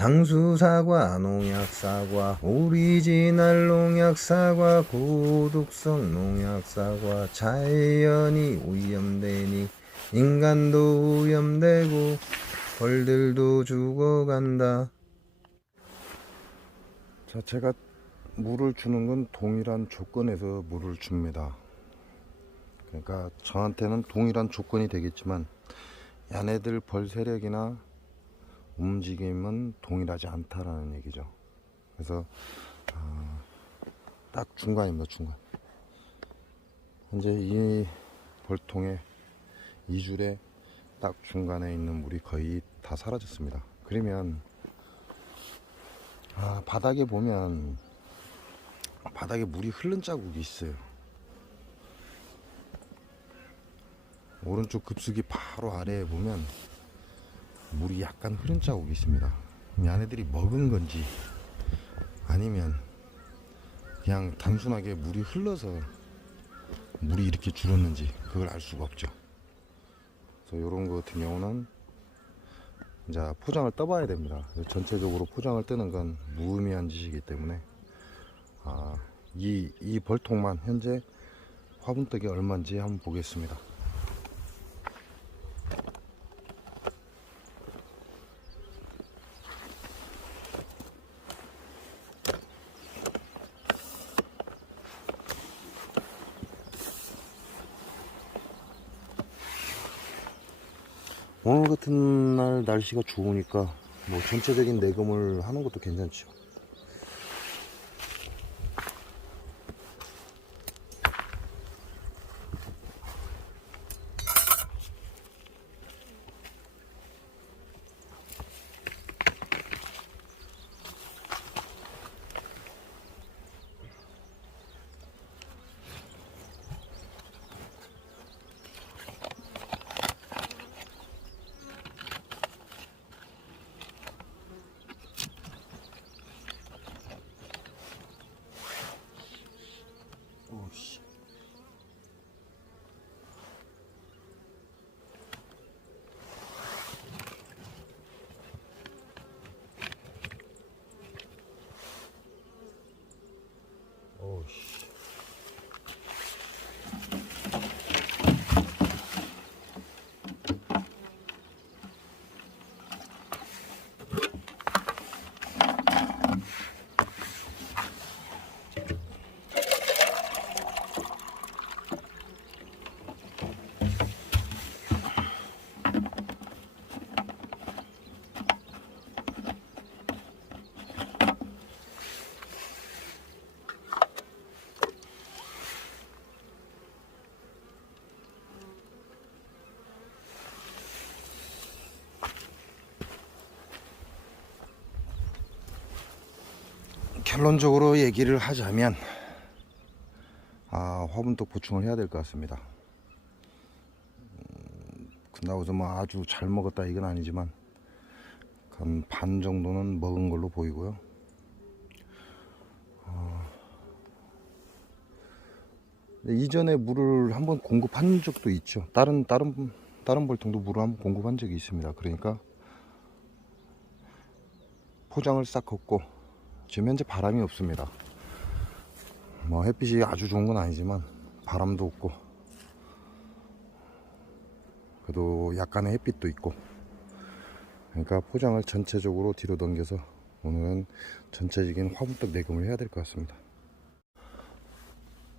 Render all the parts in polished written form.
장수사과, 농약사과, 오리지널 농약사과, 고독성 농약사과, 자연이 오염되니 인간도 오염되고 벌들도 죽어간다. 자, 제가 물을 주는 건 동일한 조건에서 물을 줍니다. 그러니까 저한테는 동일한 조건이 되겠지만 얘네들 벌 세력이나 움직임은 동일하지 않다라는 얘기죠. 그래서 딱 중간입니다. 중간. 현재 이 벌통에 이 줄에 딱 중간에 있는 물이 거의 다 사라졌습니다. 그러면 바닥에 보면 바닥에 물이 흐른 자국이 있어요. 오른쪽 급수기 바로 아래에 보면 물이 약간 흐른 자국이 있습니다. 얘네들이 먹은 건지 아니면 그냥 단순하게 물이 흘러서 물이 이렇게 줄었는지 그걸 알 수가 없죠. 그래서 이런 거 같은 경우는 이제 포장을 떠봐야 됩니다. 전체적으로 포장을 뜨는 건 무의미한 짓이기 때문에 이 벌통만 현재 화분떡이 얼마인지 한번 보겠습니다. 오늘 같은 날 날씨가 좋으니까 뭐 전체적인 내금을 하는 것도 괜찮죠. 오씨. 오씨. 결론적으로 얘기를 하자면 화분떡 보충을 해야 될 것 같습니다. 그렇다고 해서 뭐 아주 잘 먹었다 이건 아니지만 한 반 정도는 먹은 걸로 보이고요. 이전에 물을 한번 공급한 적도 있죠. 다른 벌통도 물을 한번 공급한 적이 있습니다. 그러니까 포장을 싹 걷고 지금 현재 바람이 없습니다. 뭐 햇빛이 아주 좋은 건 아니지만 바람도 없고 그래도 약간의 햇빛도 있고, 그러니까 포장을 전체적으로 뒤로 넘겨서 오늘은 전체적인 화분떡 내금을 해야 될 것 같습니다.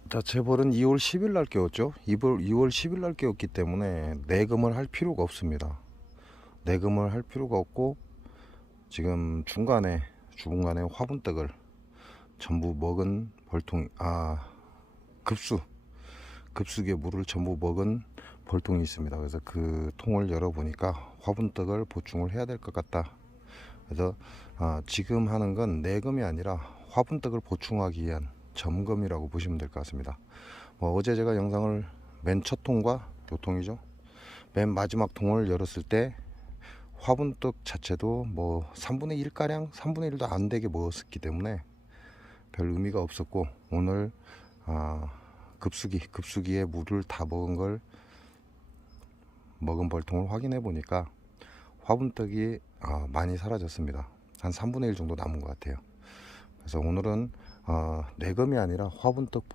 자, 제 벌은 2월 10일 날 깨웠죠. 2월 10일 날 깨웠기 때문에 내금을 할 필요가 없습니다. 내금을 할 필요가 없고 지금 주중간에 화분떡을 전부 먹은 벌통, 급수기에 물을 전부 먹은 벌통이 있습니다. 그래서 그 통을 열어보니까 화분떡을 보충을 해야 될 것 같다. 그래서 지금 하는 건 내금이 아니라 화분떡을 보충하기 위한 점검이라고 보시면 될 것 같습니다. 어제 제가 영상을 맨 첫 통과 요 통이죠. 맨 마지막 통을 열었을 때 화분떡 자체도 뭐 3분의 1가량 3분의 1도 안 되게 먹었기 때문에 별 의미가 없었고, 오늘 급수기에 물을 다 먹은 벌통을 확인해 보니까 화분떡이 많이 사라졌습니다. 한 3분의 1 정도 남은 것 같아요. 그래서 오늘은 내검이 아니라 화분떡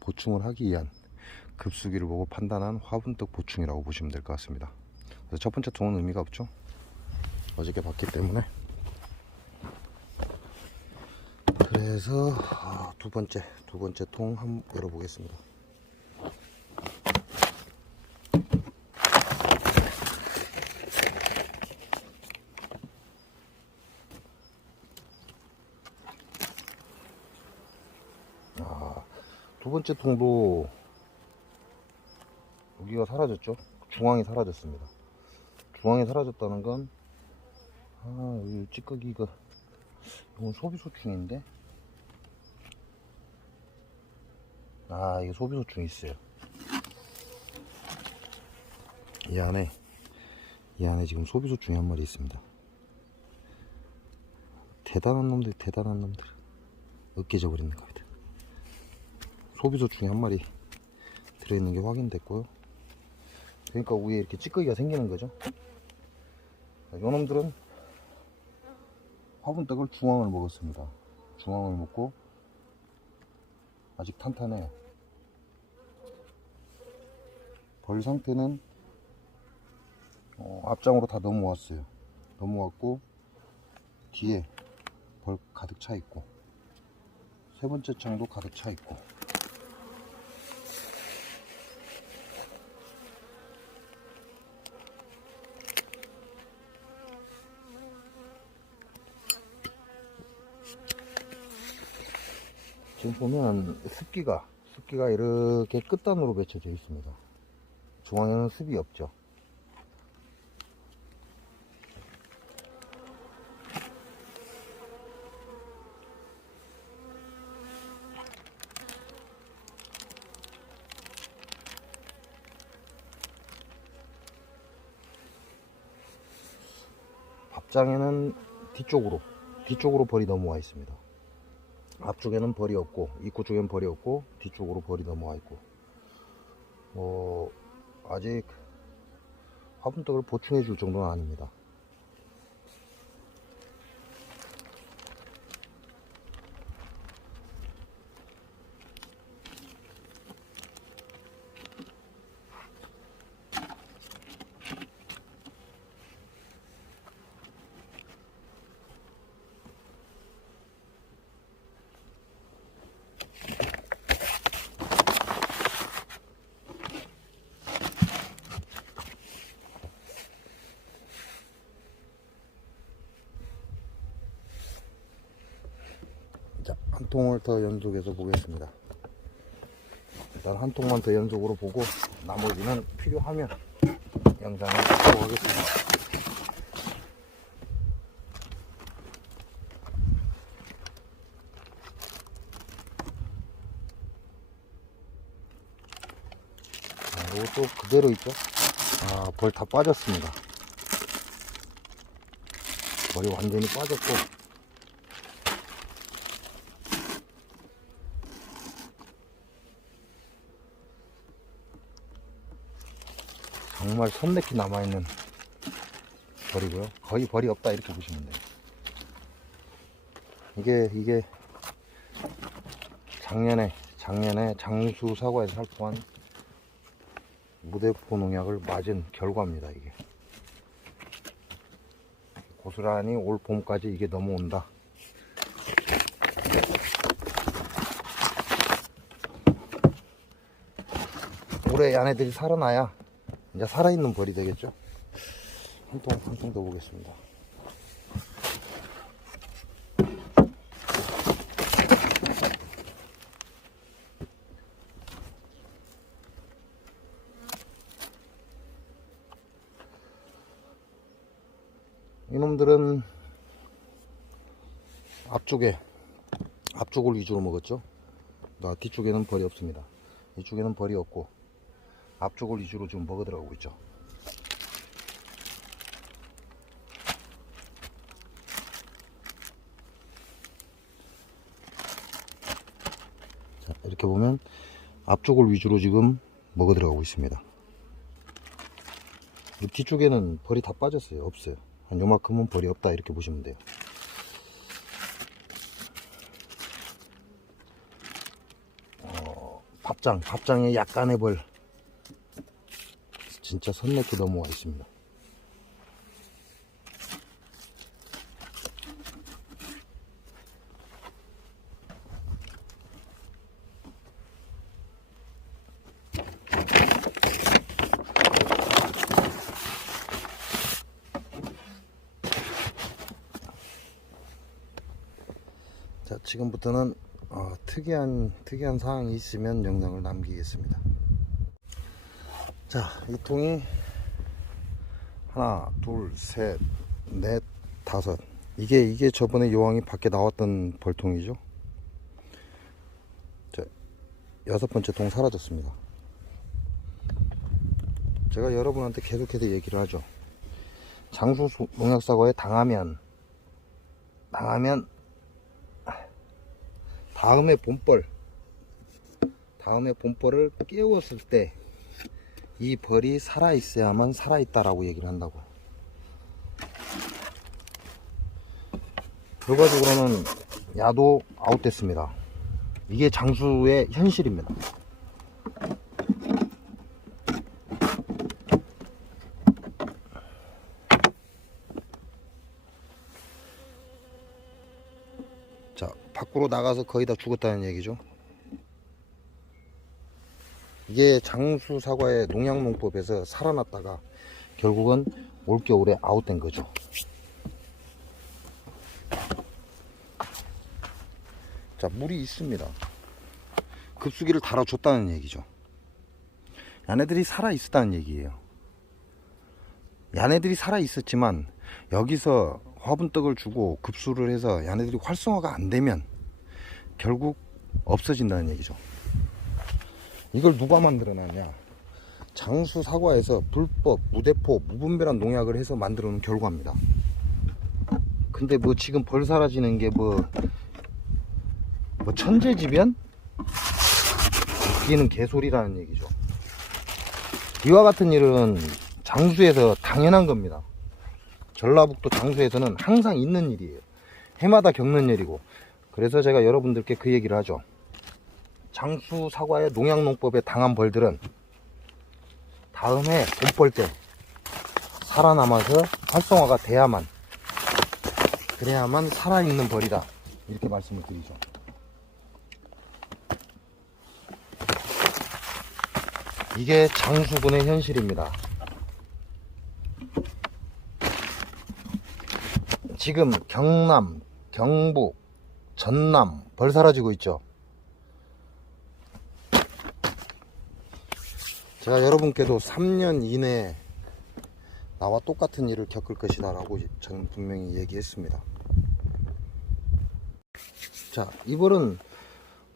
보충을 하기 위한 급수기를 보고 판단한 화분떡 보충이라고 보시면 될 것 같습니다. 그래서 첫 번째 통은 의미가 없죠. 어저께 봤기 때문에. 그래서 두 번째 통 한번 열어보겠습니다. 두 번째 통도 여기가 사라졌죠. 중앙이 사라졌습니다. 중앙이 사라졌다는 건 여기 찌꺼기가, 이건 소비소충인데, 이게 소비소충이 있어요. 이 안에 지금 소비소충이 한 마리 있습니다. 대단한 놈들 으깨져 버리는 겁니다. 소비소충이 한 마리 들어있는 게 확인됐고요. 그러니까 위에 이렇게 찌꺼기가 생기는 거죠. 요놈들은 화분떡을 중앙을 먹었습니다. 중앙을 먹고 아직 탄탄해. 벌 상태는 앞장으로 다 넘어왔어요. 넘어왔고 뒤에 벌 가득 차 있고, 세 번째 창도 가득 차 있고. 지금 보면 습기가 이렇게 끝단으로 맺혀져 있습니다. 중앙에는 습이 없죠. 앞장에는 뒤쪽으로 벌이 넘어와 있습니다. 앞쪽에는 벌이 없고, 입구 쪽에는 벌이 없고, 뒤쪽으로 벌이 넘어와 있고, 아직 화분떡을 보충해 줄 정도는 아닙니다. 자, 한 통을 더 연속해서 보겠습니다. 일단 한 통만 더 연속으로 보고 나머지는 필요하면 영상을 찍도록 하겠습니다. 이것도 그대로 있죠. 벌 다 빠졌습니다. 벌이 완전히 빠졌고, 정말 손내키 남아있는 벌이고요. 거의 벌이 없다 이렇게 보시면 돼요. 이게 작년에 장수 사과에서 살포한 무대포 농약을 맞은 결과입니다. 이게 고스란히 올 봄까지 이게 넘어온다. 올해 얘네들이 살아나야 이제 살아있는 벌이 되겠죠. 한 통 더 보겠습니다. 이놈들은 앞쪽을 위주로 먹었죠. 뒤쪽에는 벌이 없습니다. 이쪽에는 벌이 없고 앞쪽을 위주로 지금 먹어 들어가고 있죠. 자, 이렇게 보면 앞쪽을 위주로 지금 먹어 들어가고 있습니다. 뒤쪽에는 벌이 다 빠졌어요. 없어요. 한 요만큼은 벌이 없다 이렇게 보시면 돼요. 밥장에 약간의 벌. 진짜 선 넘게 넘어와 있습니다. 자, 지금부터는 특이한 사항이 있으면 영상을 남기겠습니다. 자, 이 통이 하나, 둘, 셋, 넷, 다섯. 이게 저번에 여왕이 밖에 나왔던 벌통이죠. 자, 6번째 통 사라졌습니다. 제가 여러분한테 계속해서 얘기를 하죠. 장수 농약사과에 당하면 다음에 봄벌을 깨웠을 때 이 벌이 살아있어야만 살아있다라고 얘기를 한다고. 결과적으로는 야도 아웃됐습니다. 이게 장수의 현실입니다. 자, 밖으로 나가서 거의 다 죽었다는 얘기죠. 이게 장수 사과의 농약농법에서 살아났다가 결국은 올겨울에 아웃된 거죠. 자, 물이 있습니다. 급수기를 달아줬다는 얘기죠. 얘네들이 살아있었다는 얘기예요. 얘네들이 살아있었지만 여기서 화분떡을 주고 급수를 해서 얘네들이 활성화가 안 되면 결국 없어진다는 얘기죠. 이걸 누가 만들어놨냐? 장수 사과에서 불법, 무대포, 무분별한 농약을 해서 만들어 놓은 결과입니다. 근데 뭐 지금 벌 사라지는 게 뭐 천재지변? 웃기는 개소리라는 얘기죠. 이와 같은 일은 장수에서 당연한 겁니다. 전라북도 장수에서는 항상 있는 일이에요. 해마다 겪는 일이고. 그래서 제가 여러분들께 그 얘기를 하죠. 장수 사과의 농약농법에 당한 벌들은 다음에 봄벌 때 살아남아서 활성화가 그래야만 살아있는 벌이다, 이렇게 말씀을 드리죠. 이게 장수군의 현실입니다. 지금 경남, 경북, 전남 벌 사라지고 있죠. 제가 여러분께도 3년 이내에 나와 똑같은 일을 겪을 것이다 라고 저는 분명히 얘기했습니다. 자, 이 벌은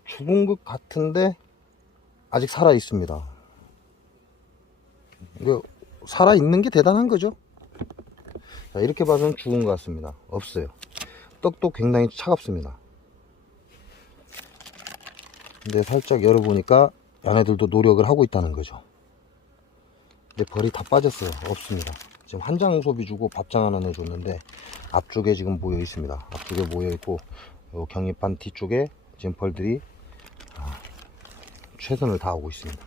죽은 것 같은데 아직 살아 있습니다. 이거 살아 있는 게 대단한 거죠. 자, 이렇게 봐서는 죽은 것 같습니다. 없어요. 떡도 굉장히 차갑습니다. 근데 살짝 열어보니까 얘네들도 노력을 하고 있다는 거죠. 근데 벌이 다 빠졌어요. 없습니다. 지금 한 장 소비 주고 밥장 하나 내줬는데 앞쪽에 지금 모여 있습니다. 앞쪽에 모여 있고 요 경립판 뒤쪽에 지금 벌들이 최선을 다하고 있습니다.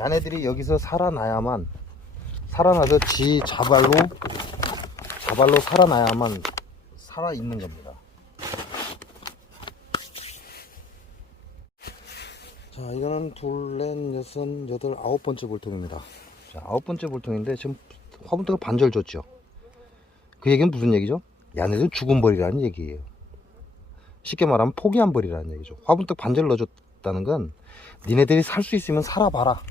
얘네들이 여기서 살아나서 지 자발로 살아나야만 살아있는 겁니다. 자, 이거는 둘, 넷, 여섯, 여덟, 9번째 볼통입니다. 자, 9번째 볼통인데 지금 화분떡을 반절 줬죠. 그 얘기는 무슨 얘기죠? 얘네들은 죽은 벌이라는 얘기예요. 쉽게 말하면 포기한 벌이라는 얘기죠. 화분떡 반절 넣어줬다는 건 니네들이 살 수 있으면 살아봐라,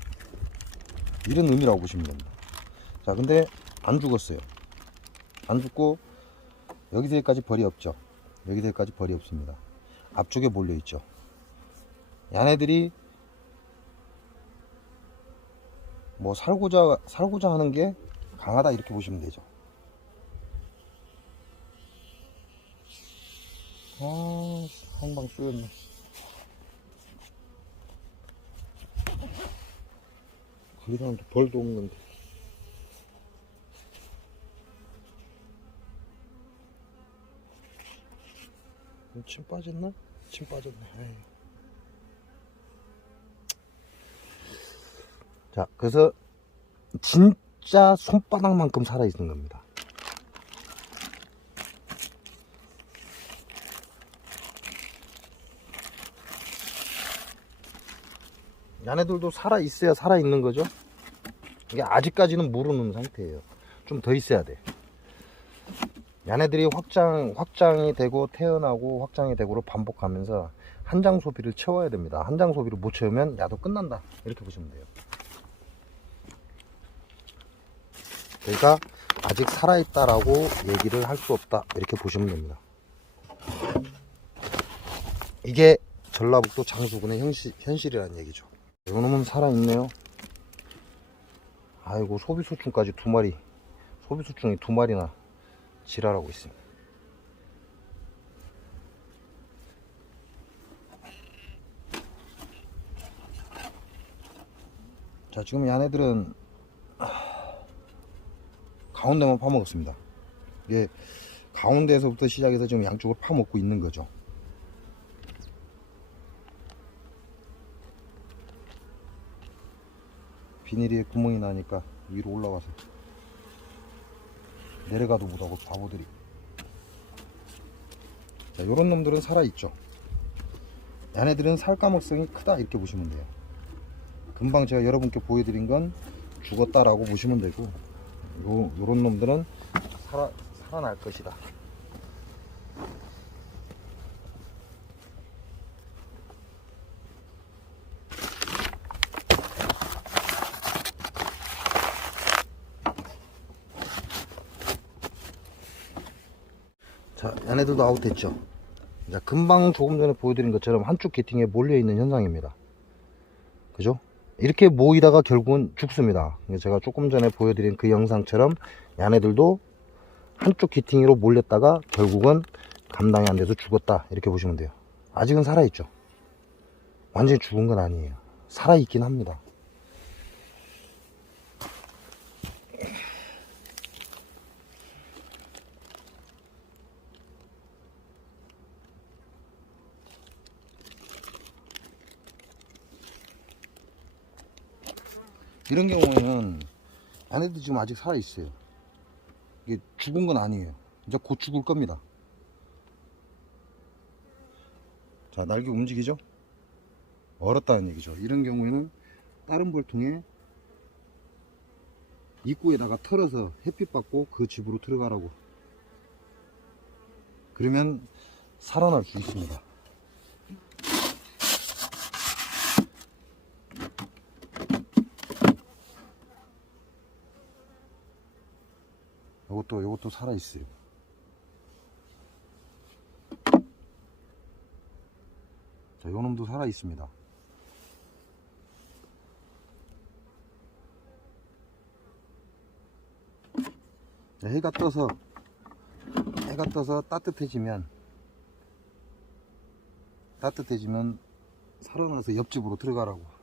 이런 의미라고 보시면 됩니다. 자, 근데 안 죽었어요. 안 죽고 여기서까지 벌이 없죠. 여기서까지 벌이 없습니다. 앞쪽에 몰려 있죠. 얘네들이 뭐 살고자 하는 게 강하다, 이렇게 보시면 되죠. 한방 쏘였네. 거기다 벌도 없는데. 침 빠졌나? 침 빠졌네. 에이. 자, 그래서 진짜 손바닥만큼 살아있는 겁니다. 얘네들도 살아있어야 살아있는 거죠. 이게 아직까지는 모르는 상태예요. 좀 더 있어야 돼. 얘네들이 확장이 되고 태어나고 확장이 되고를 반복하면서 한장 소비를 채워야 됩니다. 한장 소비를 못 채우면 야도 끝난다, 이렇게 보시면 돼요. 그러니까 아직 살아있다라고 얘기를 할 수 없다, 이렇게 보시면 됩니다. 이게 전라북도 장수군의 현실이라는 얘기죠. 이놈은 살아있네요. 아이고, 소비소충까지 2마리, 소비소충이 2마리나 지랄하고 있습니다. 자, 지금 얘네들은 가운데만 파먹었습니다. 이게 가운데에서부터 시작해서 지금 양쪽을 파먹고 있는 거죠. 비닐에 구멍이 나니까 위로 올라와서 내려가도 못하고 바보들이. 자, 요런 놈들은 살아있죠. 얘네들은 살까먹성이 크다, 이렇게 보시면 돼요. 금방 제가 여러분께 보여드린 건 죽었다라고 보시면 되고, 요런 놈들은 살아날 것이다. 자, 얘네들도 아웃됐죠. 자, 금방 조금 전에 보여드린 것처럼 한쪽 게팅에 몰려있는 현상입니다. 그죠? 이렇게 모이다가 결국은 죽습니다. 제가 조금 전에 보여드린 그 영상처럼 얘네들도 한쪽 기팅으로 몰렸다가 결국은 감당이 안 돼서 죽었다, 이렇게 보시면 돼요. 아직은 살아있죠. 완전히 죽은 건 아니에요. 살아있긴 합니다. 이런 경우에는 얘네들 지금 아직 살아있어요. 이게 죽은 건 아니에요. 이제 곧 죽을 겁니다. 자, 날개 움직이죠? 얼었다는 얘기죠. 이런 경우에는 다른 벌통에 입구에다가 털어서 햇빛 받고 그 집으로 들어가라고. 그러면 살아날 수 있습니다. 요것도 살아있어요. 자, 요놈도 살아있습니다. 해가 떠서 따뜻해지면 살아나서 옆집으로 들어가라고.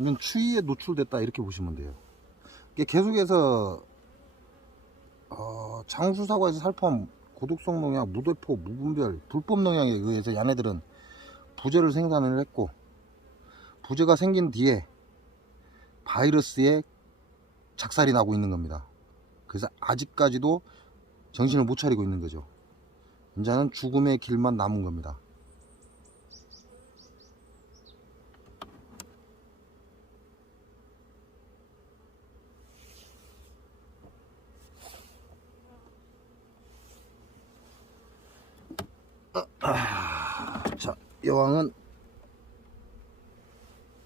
이건 추위에 노출됐다, 이렇게 보시면 돼요. 계속해서 장수사과에서 살포한 고독성 농약, 무대포, 무분별, 불법 농약에 의해서 얘네들은 부제를 생산을 했고, 부제가 생긴 뒤에 바이러스에 작살이 나고 있는 겁니다. 그래서 아직까지도 정신을 못 차리고 있는 거죠. 이제는 죽음의 길만 남은 겁니다. 자, 여왕은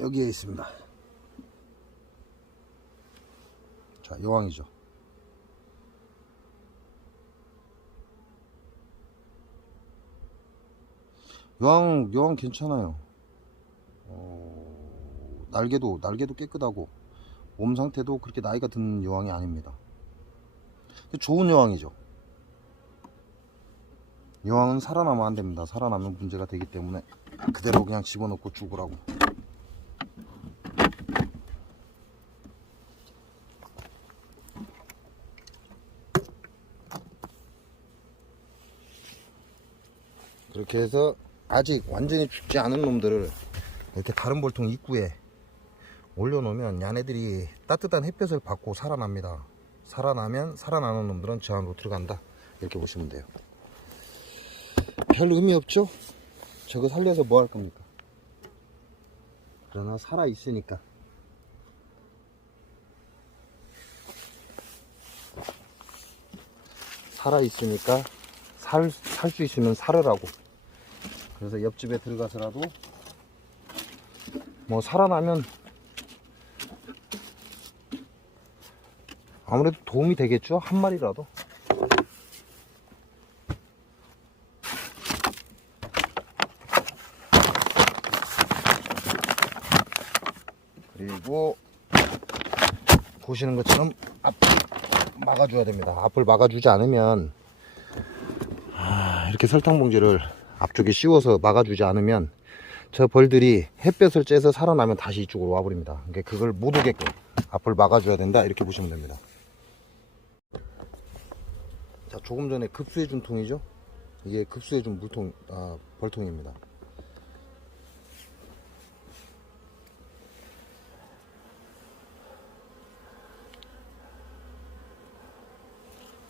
여기에 있습니다. 자, 여왕이죠. 여왕 괜찮아요. 날개도 깨끗하고 몸 상태도 그렇게 나이가 든 여왕이 아닙니다. 좋은 여왕이죠. 여왕은 살아나면 안 됩니다. 살아나면 문제가 되기 때문에 그대로 그냥 집어넣고 죽으라고. 그렇게 해서 아직 완전히 죽지 않은 놈들을 이렇게 다른 볼통 입구에 올려놓으면 얘네들이 따뜻한 햇볕을 받고 살아납니다. 살아나면 살아나는 놈들은 저 안으로 들어간다, 이렇게 보시면 돼요. 별 의미 없죠? 저거 살려서 뭐 할 겁니까? 그러나 살아 있으니까. 살아 있으니까 살 수 있으면 살으라고. 그래서 옆집에 들어가서라도 뭐 살아나면 아무래도 도움이 되겠죠? 한 마리라도. 그리고 보시는 것처럼 앞을 막아줘야 됩니다. 앞을 막아주지 않으면, 이렇게 설탕 봉지를 앞쪽에 씌워서 막아주지 않으면 저 벌들이 햇볕을 쬐서 살아나면 다시 이쪽으로 와버립니다. 그러니까 그걸 못 오게끔 앞을 막아줘야 된다, 이렇게 보시면 됩니다. 자, 조금 전에 급수해준 통이죠. 이게 급수해준 물통, 벌통입니다.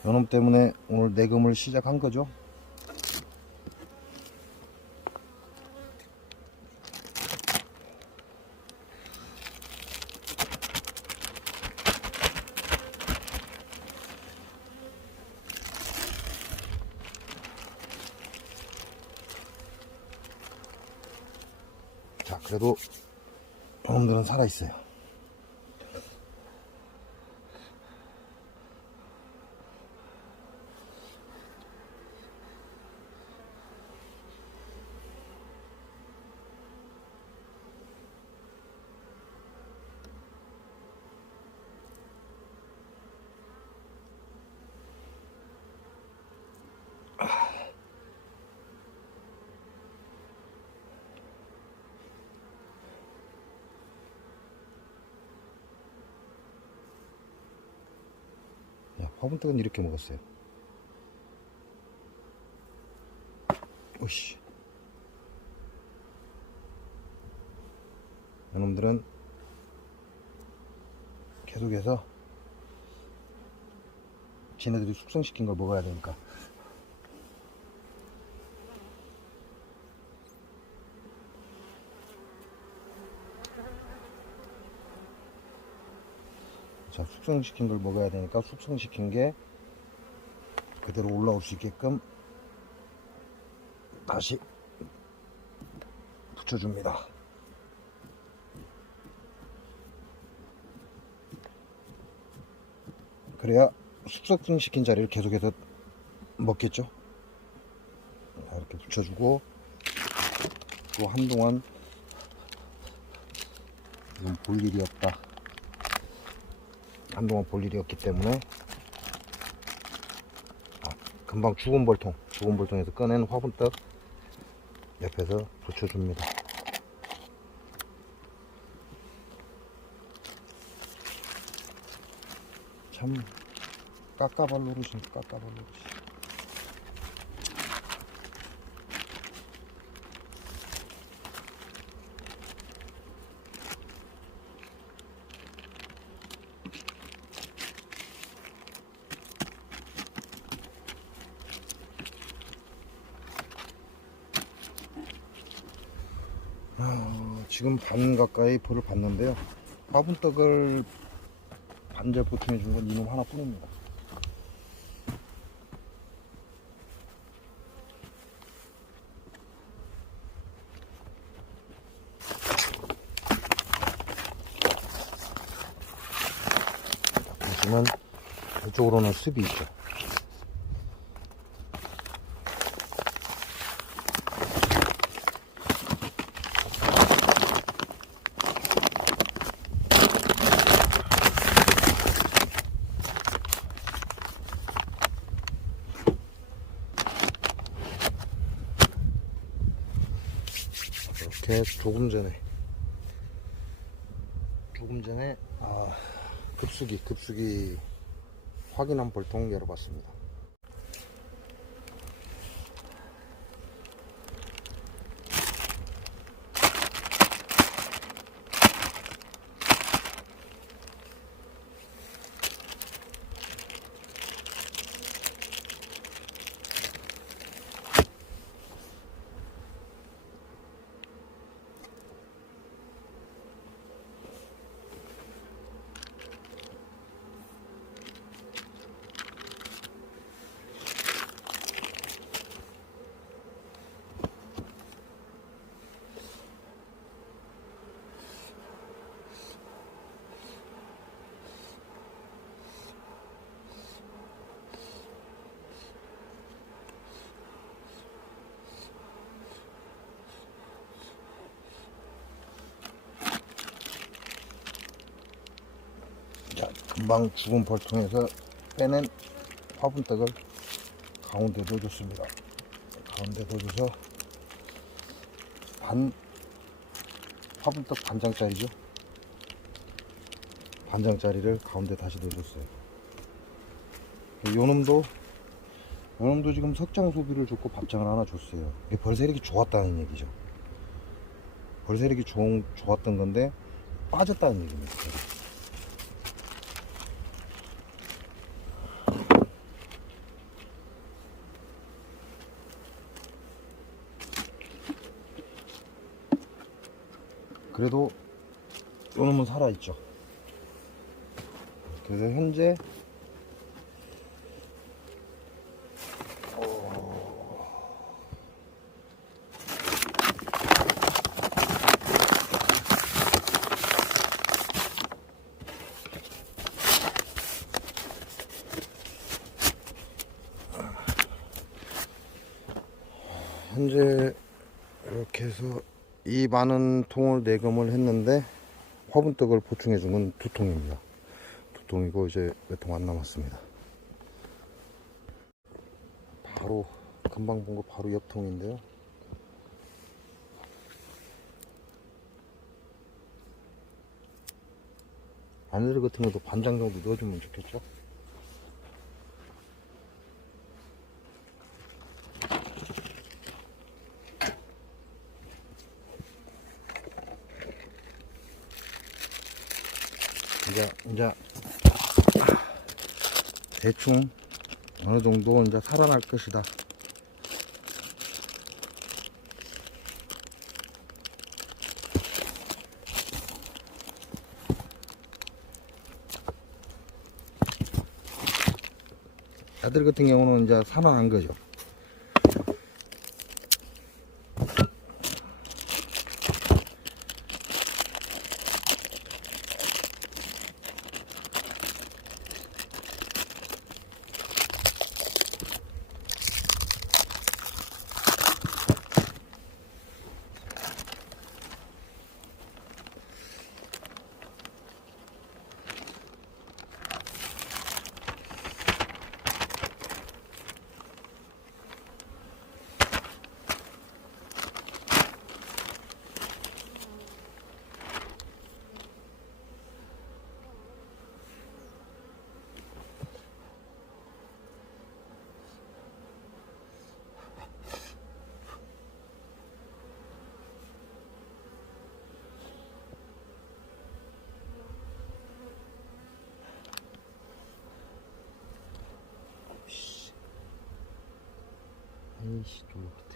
요놈 때문에 오늘 내금을 시작한 거죠. 자, 그래도 요놈들은 살아있어요. 화분떡은 이렇게 먹었어요. 오씨. 이놈들은 계속해서 지네들이 숙성시킨 걸 먹어야 되니까. 자, 숙성시킨 걸 먹어야 되니까 숙성시킨 게 그대로 올라올 수 있게끔 다시 붙여줍니다. 그래야 숙성시킨 자리를 계속해서 먹겠죠. 자, 이렇게 붙여주고, 또 한동안 이건 볼 일이 없다. 한동안 볼 일이 없기 때문에 금방 죽은 볼통에서 꺼낸 화분떡 옆에서 붙여줍니다. 참 깎아발 노릇이. 지금 반 가까이 벌을 봤는데요. 화분떡을 반절 보충해 준 건 이놈 하나뿐입니다. 보시면 이쪽으로는 습이 있죠. 이렇게 조금 전에 급수기 확인한 볼통 열어봤습니다. 자, 금방 죽은 볼통에서 빼낸 화분떡을 가운데 넣어줬습니다. 가운데 넣어줘서 화분떡 반장짜리죠. 반장짜리를 가운데 다시 넣어줬어요. 요놈도 지금 석장 소비를 줬고 밥장을 하나 줬어요. 벌새력이 좋았다는 얘기죠. 벌새력이 좋았던 건데 빠졌다는 얘기입니다. 그래도 요놈은 살아있죠. 그래서 현재 이렇게 해서 이 많은 통을 내검을 했는데 화분떡을 보충해 준 건 2통입니다. 2통이고 이제 몇 통 안 남았습니다. 바로 금방 본 거 바로 옆 통인데요. 바늘 같은 것도 반장 정도 넣어주면 좋겠죠. 이제 대충 어느 정도 이제 살아날 것이다. 아들 같은 경우는 이제 살아난 거죠. 아이씨, 좀 같아.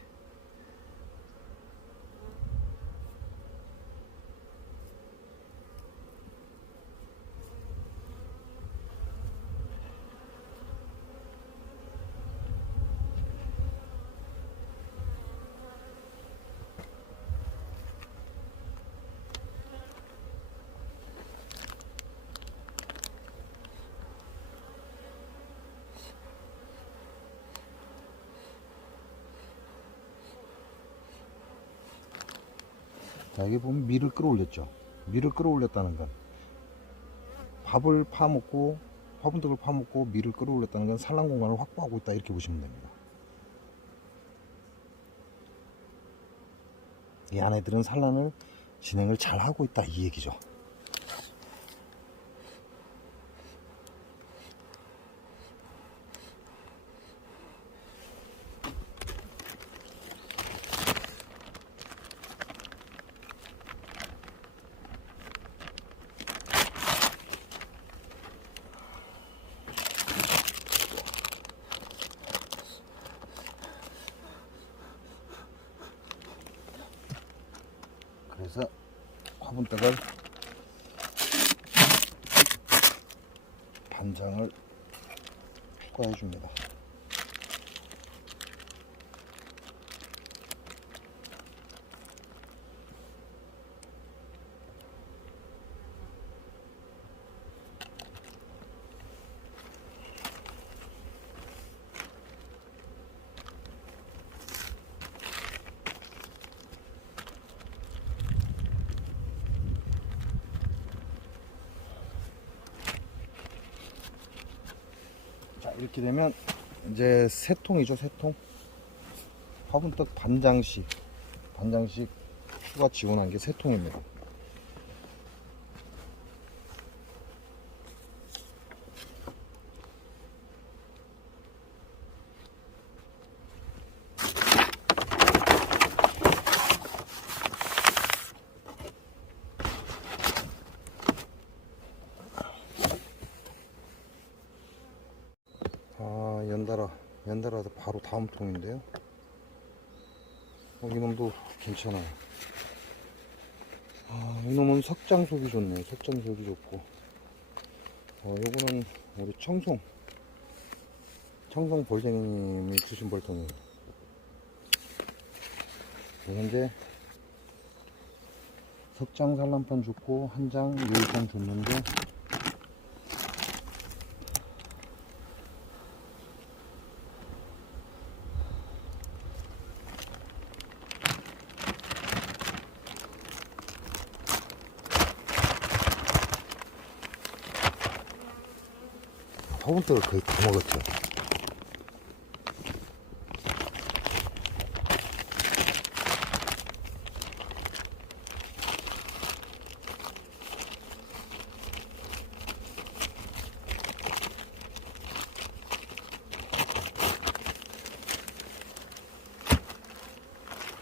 자, 여기 보면 밀을 끌어올렸죠. 밀을 끌어올렸다는 건 밥을 파먹고 화분떡을 파먹고 밀을 끌어올렸다는 건 산란 공간을 확보하고 있다, 이렇게 보시면 됩니다. 이 안에들은 산란을 진행을 잘 하고 있다 이 얘기죠. 그래서 화분떡을 반장을 꿔해 줍니다. 자, 이렇게 되면 이제 세 통이죠, 세 통. 화분떡 반장씩 추가 지원한 게 세 통입니다. 연달아서 바로 다음 통인데요. 이놈도 괜찮아요. 이놈은 석장속이 좋네요. 석장속이 좋고, 요거는 우리 청송 볼쟁이님이 주신 벌통이에요. 현재 석장 산란판 줬고 한 장 유일장 줬는데, 화분떡을 거의 다 먹었죠.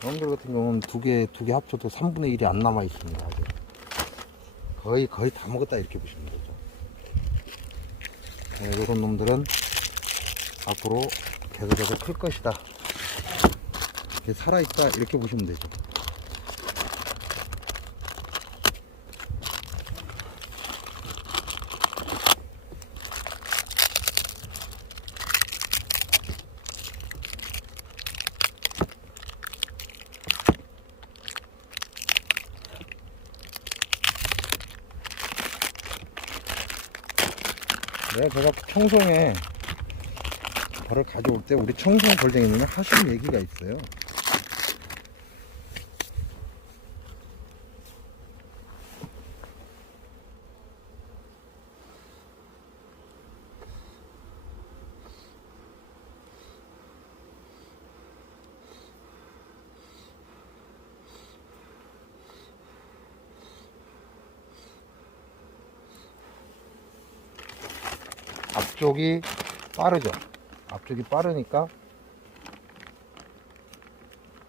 여러분들 같은 경우는 두 개 합쳐도 3분의 1이 안 남아 있습니다. 아직. 거의 다 먹었다 이렇게 보시면 되죠. 이런 놈들은 앞으로 계속해서 클 것이다, 이렇게 살아있다 이렇게 보시면 되죠. 제가 청송에 벌을 가져올 때 우리 청송 벌쟁이님은 하신 얘기가 있어요. 앞쪽이 빠르죠. 앞쪽이 빠르니까,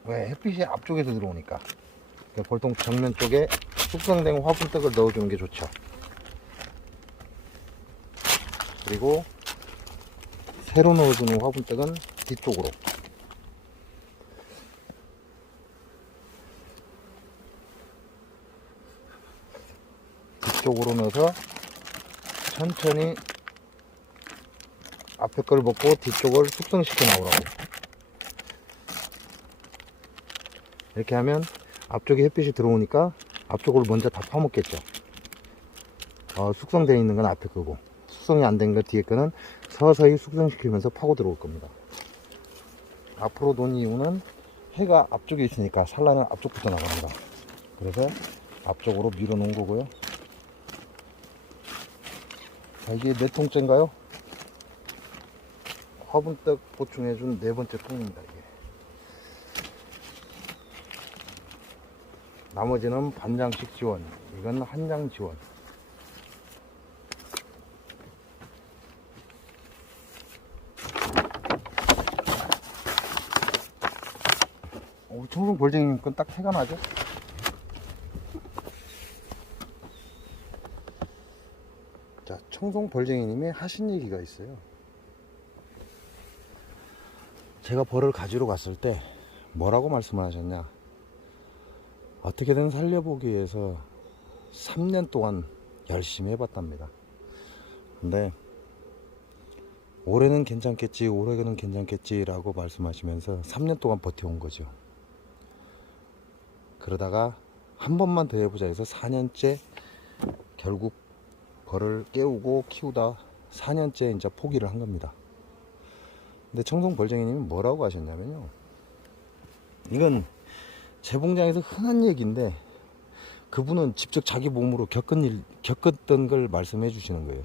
왜 햇빛이 앞쪽에서 들어오니까 벌통 정면 쪽에 숙성된 화분떡을 넣어주는 게 좋죠. 그리고 새로 넣어주는 화분떡은 뒤쪽으로, 넣어서 천천히 앞에 걸 먹고 뒤쪽을 숙성시켜 나오라고. 이렇게 하면 앞쪽에 햇빛이 들어오니까 앞쪽을 먼저 다 파먹겠죠. 숙성되어 있는 건 앞에 거고, 숙성이 안 된 거 뒤에 거는 서서히 숙성시키면서 파고 들어올 겁니다. 앞으로 놓은 이유는 해가 앞쪽에 있으니까 산란은 앞쪽부터 나갑니다. 그래서 앞쪽으로 밀어 놓은 거고요. 자, 이게 몇 통째인가요? 화분떡 보충해준 네 번째 통입니다. 이게 나머지는 반장씩 지원, 이건 한 장 지원. 청송 볼쟁이님 건 딱 태가 나죠? 자, 청송 볼쟁이님이 하신 얘기가 있어요. 제가 벌을 가지러 갔을 때 뭐라고 말씀하셨냐? 어떻게든 살려보기 위해서 3년 동안 열심히 해봤답니다. 근데 올해는 괜찮겠지, 올해는 괜찮겠지 라고 말씀하시면서 3년 동안 버텨온 거죠. 그러다가 한 번만 더 해보자 해서 4년째 결국 벌을 깨우고 키우다 4년째 이제 포기를 한 겁니다. 근데 청송 벌쟁이님이 뭐라고 하셨냐면요, 이건 제 봉장에서 흔한 얘기인데 그분은 직접 자기 몸으로 겪었던 걸 말씀해 주시는 거예요.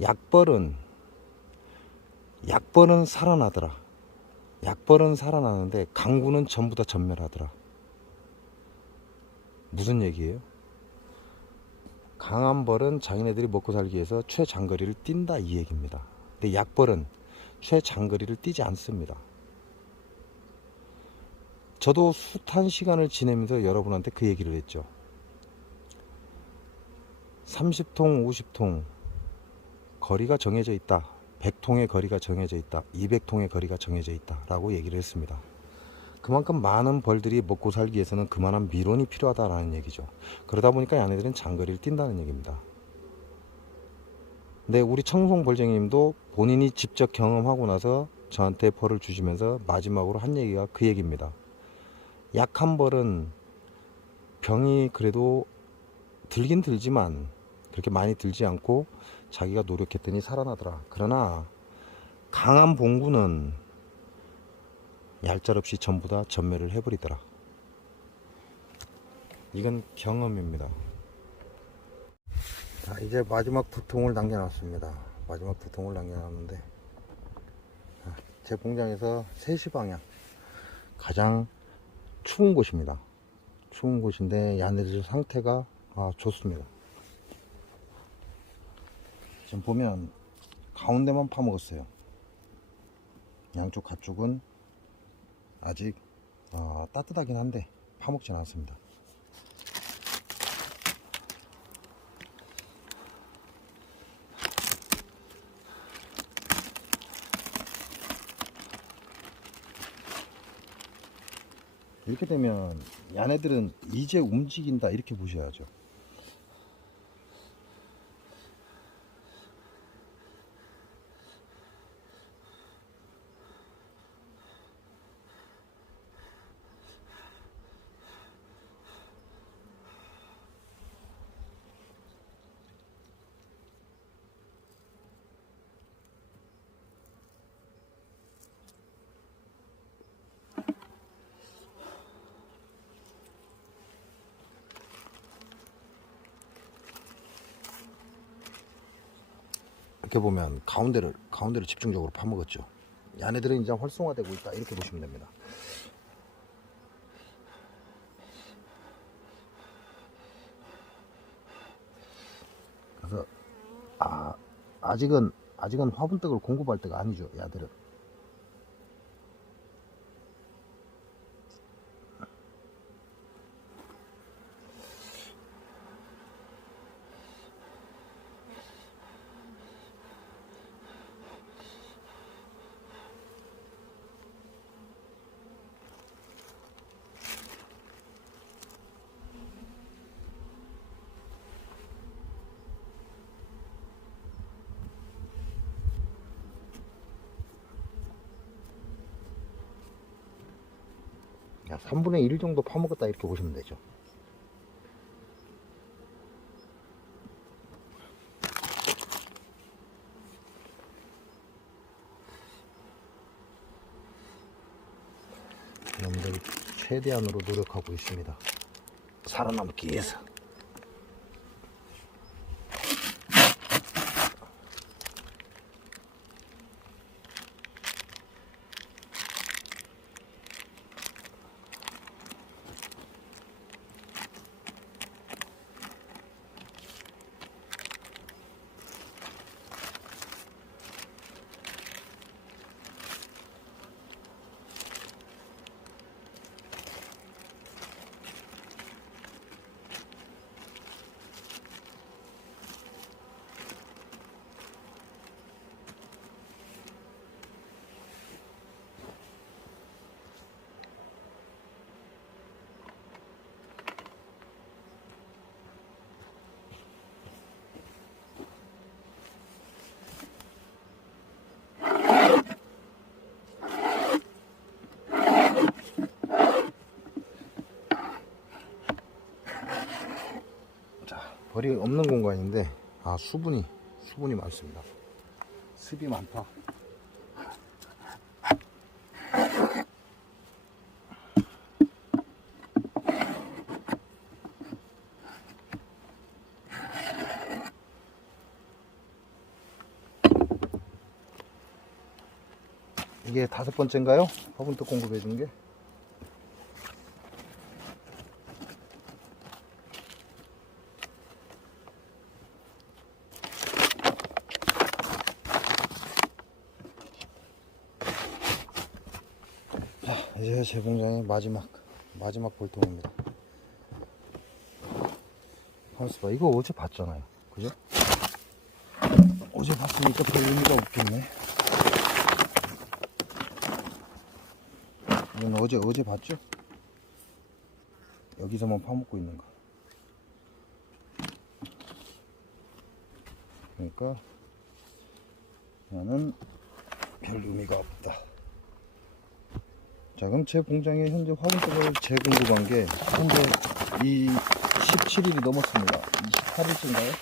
약벌은 살아나더라. 약벌은 살아나는데 강구는 전부 다 전멸하더라. 무슨 얘기예요? 강한 벌은 자기네들이 먹고 살기 위해서 최장거리를 뛴다, 이 얘기입니다. 근데 약벌은 최장거리를 뛰지 않습니다. 저도 숱한 시간을 지내면서 여러분한테 그 얘기를 했죠. 30통, 50통 거리가 정해져 있다. 100통의 거리가 정해져 있다. 200통의 거리가 정해져 있다 라고 얘기를 했습니다. 그만큼 많은 벌들이 먹고 살기 위해서는 그만한 미론이 필요하다라는 얘기죠. 그러다 보니까 얘네들은 장거리를 뛴다는 얘기입니다. 근데 우리 청송 벌쟁이님도 본인이 직접 경험하고 나서 저한테 벌을 주시면서 마지막으로 한 얘기가 그 얘기입니다. 약한 벌은 병이 그래도 들긴 들지만 그렇게 많이 들지 않고 자기가 노력했더니 살아나더라. 그러나 강한 봉구는 얄짤없이 전부 다 전멸을 해버리더라. 이건 경험입니다. 자, 이제 마지막 두 통을 남겨놨습니다. 마지막 두 통을 남겨놨는데, 제 공장에서 3시 방향 가장 추운 곳입니다. 추운 곳인데 얘네들 상태가 좋습니다. 지금 보면 가운데만 파먹었어요. 양쪽 가쪽은 아직 따뜻하긴 한데 파먹진 않습니다. 이렇게 되면 얘네들은 이제 움직인다 이렇게 보셔야죠. 이렇게 보면 가운데를 집중적으로 파먹었죠. 얘네들은 이제 활성화되고 있다 이렇게 보시면 됩니다. 그래서 아직은 화분떡을 공급할 때가 아니죠. 얘들은. 약 3분의 1 정도 파먹었다 이렇게 보시면 되죠. 놈들 최대한으로 노력하고 있습니다. 살아남기 위해서. 벌이 없는 공간인데 수분이 많습니다. 습이 많다. 이게 5번째인가요? 화분떡 공급해 준 게? 자, 이제 제 공장의 마지막 볼통입니다. 가만있어 봐. 이거 어제 봤잖아요. 그죠? 어제 봤으니까 별 의미가 없겠네. 이건 어제 봤죠? 여기서만 파먹고 있는 거. 그러니까 나는 별 의미가 없다. 자, 그럼 제 공장에 현재 화분떡을 재공급한 게 현재 이 17일이 넘었습니다. 28일째인가요?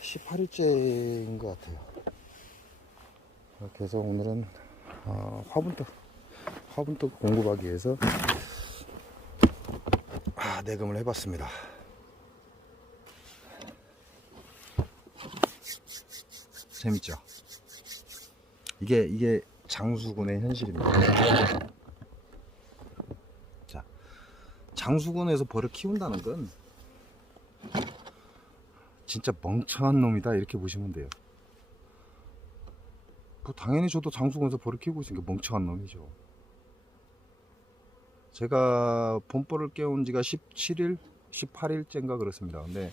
18일째인 것 같아요. 그래서 오늘은 화분떡 공급하기 위해서 내금을 해봤습니다. 재밌죠? 이게 장수군의 현실입니다. 자, 장수군에서 벌을 키운다는 건 진짜 멍청한 놈이다 이렇게 보시면 돼요. 뭐 당연히 저도 장수군에서 벌을 키우고 있으니까 멍청한 놈이죠. 제가 본벌을 깨운 지가 17일, 18일째인가 그렇습니다. 근데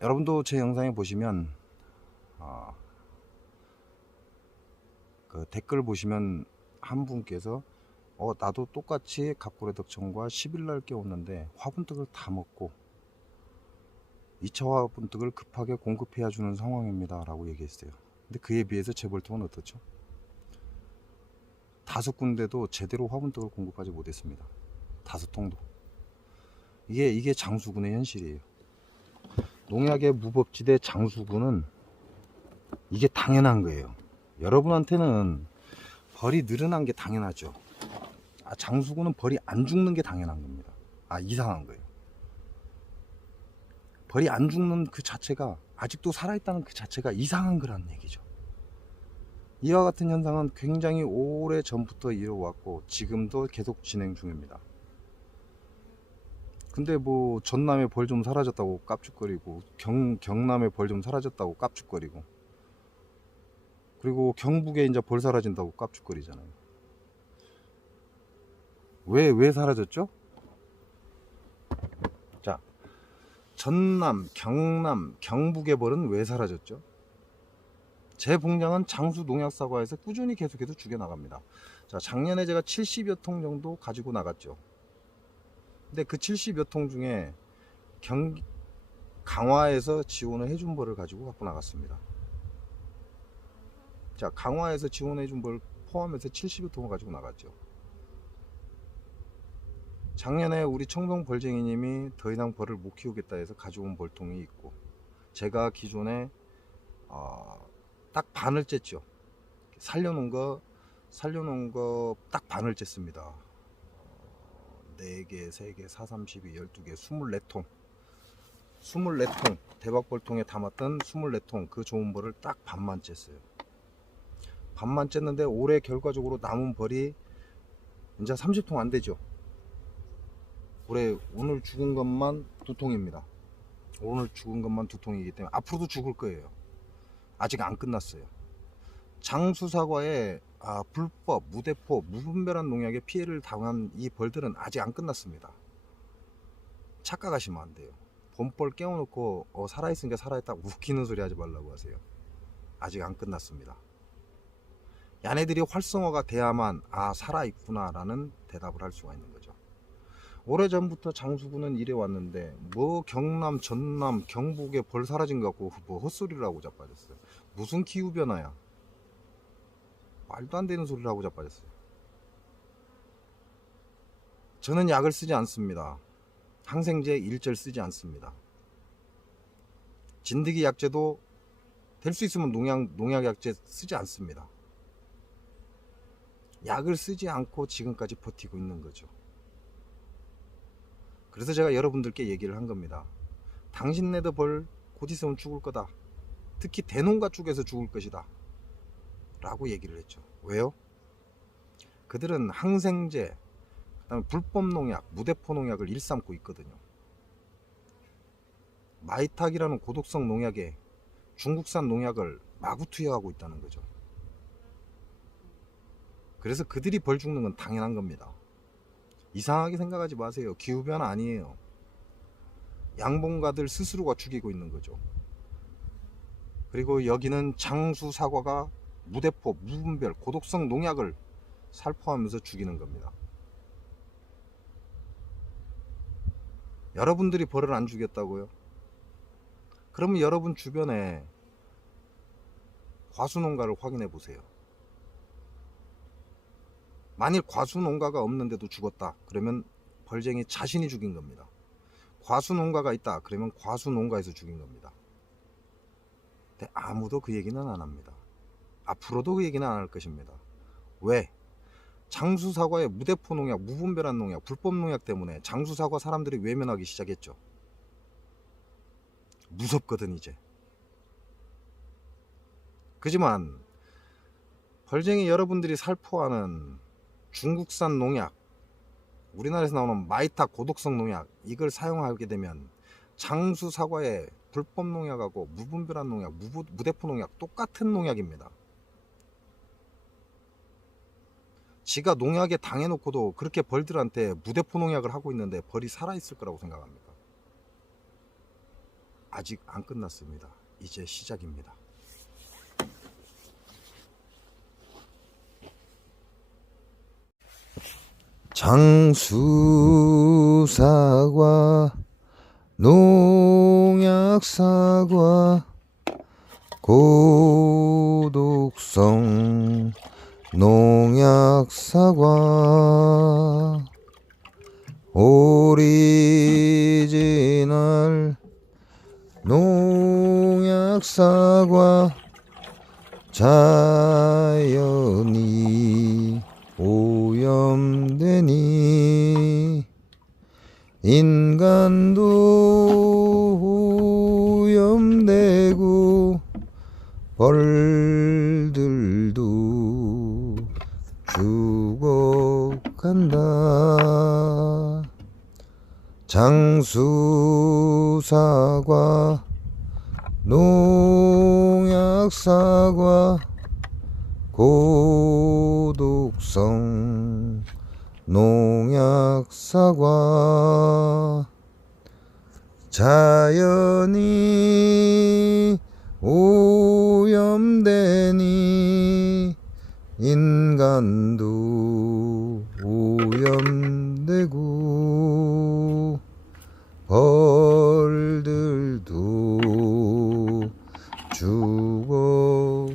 여러분도 제 영상에 보시면 그 댓글 보시면 한 분께서 나도 똑같이 갑골의 덕천과 10일날 깨웠는데 화분떡을 다 먹고 2차 화분떡을 급하게 공급해야 주는 상황입니다 라고 얘기했어요. 근데 그에 비해서 제 볼통은 어떻죠? 5군데도 제대로 화분떡을 공급하지 못했습니다. 5통도. 이게 장수군의 현실이에요. 농약의 무법지대 장수군은 이게 당연한 거예요. 여러분한테는 벌이 늘어난 게 당연하죠. 장수군은 벌이 안 죽는 게 당연한 겁니다. 이상한 거예요. 벌이 안 죽는 그 자체가, 아직도 살아있다는 그 자체가 이상한 거라는 얘기죠. 이와 같은 현상은 굉장히 오래 전부터 이뤄왔고 지금도 계속 진행 중입니다. 근데 뭐 전남에 벌 좀 사라졌다고 깝죽거리고 경남에 벌 좀 사라졌다고 깝죽거리고, 그리고 경북에 이제 벌 사라진다고 깝죽거리잖아요. 왜 사라졌죠? 자, 전남, 경남, 경북의 벌은 왜 사라졌죠? 제 공장은 장수 농약 사과에서 꾸준히 계속해서 죽여나갑니다. 자, 작년에 제가 70여 통 정도 가지고 나갔죠. 근데 그 70여 통 중에 강화에서 지원을 해준 벌을 가지고 갖고 나갔습니다. 자, 강화에서 지원해준 벌 포함해서 70여 통을 가지고 나갔죠. 작년에 우리 청동 벌쟁이님이 더 이상 벌을 못 키우겠다 해서 가져온 벌통이 있고, 제가 기존에 딱 반을 쬐죠. 살려놓은 거 딱 반을 쬐습니다. 4개, 3개, 4, 32, 12개, 24통. 24통, 대박벌통에 담았던 24통, 그 좋은 벌을 딱 반만 쬐어요. 반만 쬐는데 올해 결과적으로 남은 벌이 이제 30통 안 되죠. 오늘 죽은 것만 2통입니다. 오늘 죽은 것만 2통이기 때문에 앞으로도 죽을 거예요. 아직 안 끝났어요. 장수사과에 불법, 무대포, 무분별한 농약에 피해를 당한 이 벌들은 아직 안 끝났습니다. 착각하시면 안 돼요. 본벌 깨워놓고 살아있으니까 살아있다고 웃기는 소리 하지 말라고 하세요. 아직 안 끝났습니다. 얘네들이 활성화가 돼야만 살아있구나 라는 대답을 할 수가 있는 거죠. 오래전부터 장수군은 이래 왔는데 뭐 경남, 전남, 경북에 벌 사라진 것 같고 뭐 헛소리를 하고 자빠졌어요. 무슨 기후변화야. 말도 안 되는 소리를 하고 자빠졌어요. 저는 약을 쓰지 않습니다. 항생제 일절 쓰지 않습니다. 진드기 약제도 될 수 있으면 농약 약제 쓰지 않습니다. 약을 쓰지 않고 지금까지 버티고 있는 거죠. 그래서 제가 여러분들께 얘기를 한 겁니다. 당신네도 벌 곧 있으면 죽을 거다. 특히 대농가 쪽에서 죽을 것이다 라고 얘기를 했죠. 왜요? 그들은 항생제, 그다음에 불법 농약, 무대포 농약을 일삼고 있거든요. 마이탁이라는 고독성 농약에 중국산 농약을 마구 투여하고 있다는 거죠. 그래서 그들이 벌 죽는 건 당연한 겁니다. 이상하게 생각하지 마세요. 기후변화 아니에요. 양봉가들 스스로가 죽이고 있는 거죠. 그리고 여기는 장수 사과가 무대포, 무분별, 고독성 농약을 살포하면서 죽이는 겁니다. 여러분들이 벌을 안 죽였다고요? 그러면 여러분 주변에 과수농가를 확인해 보세요. 만일 과수농가가 없는데도 죽었다 그러면 벌쟁이 자신이 죽인 겁니다. 과수농가가 있다 그러면 과수농가에서 죽인 겁니다. 근데 아무도 그 얘기는 안 합니다. 앞으로도 그 얘기는 안 할 것입니다. 왜? 장수사과의 무대포 농약, 무분별한 농약, 불법 농약 때문에 장수사과 사람들이 외면하기 시작했죠. 무섭거든 이제. 그지만 벌쟁이 여러분들이 살포하는 중국산 농약, 우리나라에서 나오는 마이탁 고독성 농약, 이걸 사용하게 되면 장수사과의 불법 농약하고 무분별한 농약, 무대포 농약 똑같은 농약입니다. 지가 농약에 당해놓고도 그렇게 벌들한테 무대포 농약을 하고 있는데 벌이 살아있을 거라고 생각합니까? 아직 안 끝났습니다. 이제 시작입니다. 장수사과, 농약사과, 고독성 농약사과, 오리지널 농약사과, 자연이 오염되니 인간도 오염되고 벌들도 죽어간다. 장수사과, 농약사과, 고독성 농약사과, 자연이 오염되니 인간도 오염되고 벌들도 죽어간다.